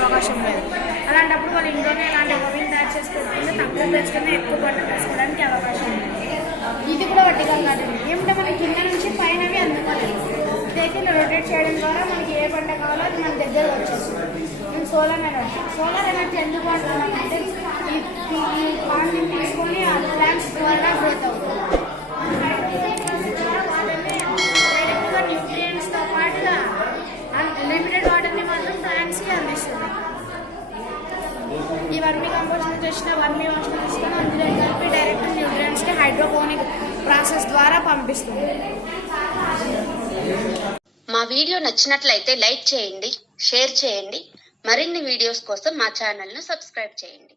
అవకాశం లేదు. అలాంటప్పుడు వాళ్ళు ఇంట్లోనే ఇలాంటి ఓవెన్ తయారు చేసి పెట్టుకుంటే తక్కువ ప్లేస్ కన్నా ఎక్కువ పంట వేసుకోవడానికి అవకాశం ఉంది. ఇది కూడా వర్టికల్ గార్డెనింగ్. ఏమంటే మనకి కింద నుంచి పైనవి అందుకోలేదు. ఇదైతే రొటేట్ చేయడం ద్వారా మనకి ఏ పంట కావాలో అది మన దగ్గర వచ్చేస్తుంది. మేము సోలార్ ఎనర్జీ ఎందుకు వాడుతున్నామంటే ఈ ప్లాంట్ని తీసుకొని ఆ ప్లాంట్స్ ద్వారా గ్రోత్ అవుతుంది. డైరెక్ట్గా న్యూట్రియంట్స్తో పాటుగా లిమిటెడ్ వాటర్ని మాత్రం ప్లాంట్స్కి అందిస్తుంది. ఈ వర్మీ కంపోస్ట్ చేసిన వర్మీ వాష్ని తీసుకొని అందులో కలిపి డైరెక్ట్ న్యూట్రియంట్స్కి హైడ్రోపోనిక్ ప్రాసెస్ ద్వారా పంపిస్తుంది. మా వీడియో నచ్చినట్లయితే లైక్ చేయండి, షేర్ చేయండి. మరిన్ని వీడియోస్ కోసం మా ఛానల్ను సబ్స్క్రైబ్ చేయండి.